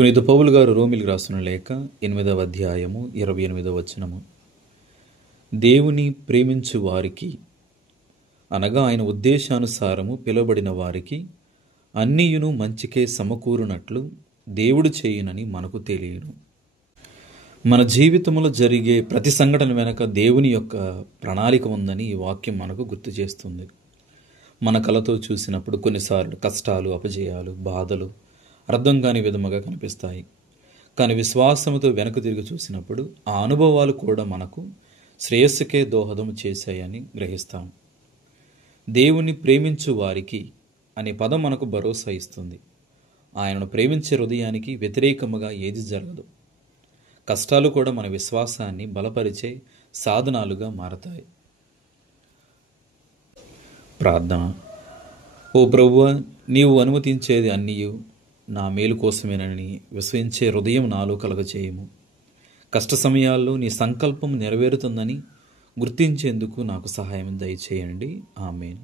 పునీత పౌలు గారు రోమిలికి రాసిన లేఖ 8వ అధ్యాయము 28వ వచనము. దేవుని ప్రేమించు వారికి అనగా ఆయన ఉద్దేశానుసారము పిలువబడిన వారికి అన్నీయును మంచికే సమకూరునట్లు దేవుడు చేయునని మనకు తెలియను. మన జీవితంలో జరిగే ప్రతి సంఘటన వెనక దేవుని యొక్క ప్రణాళిక ఉందని ఈ వాక్యం మనకు గుర్తు చేస్తుంది. మన కళతో చూసినప్పుడు కొన్నిసార్లు కష్టాలు, అపజయాలు, బాధలు అర్థం కాని విధముగా కనిపిస్తాయి. కానీ విశ్వాసముతో వెనక్కి తిరిగి చూసినప్పుడు ఆ అనుభవాలు కూడా మనకు శ్రేయస్సుకే దోహదం చేశాయని గ్రహిస్తాం. దేవుని ప్రేమించు వారికి అనే పదం మనకు భరోసా ఇస్తుంది. ఆయనను ప్రేమించే హృదయానికి వ్యతిరేకముగా ఏది జరగదు. కష్టాలు కూడా మన విశ్వాసాన్ని బలపరిచే సాధనాలుగా మారతాయి. ప్రార్థన. ఓ ప్రభువా, నీవు అనుమతించేది అన్నీయు నా మేలు కోసమేనని విశ్వసించే హృదయం నాలో కలగచేయము. కష్ట సమయాల్లో నీ సంకల్పం నెరవేరుతుందని గుర్తించేందుకు నాకు సహాయం దయచేయండి. ఆమేన్.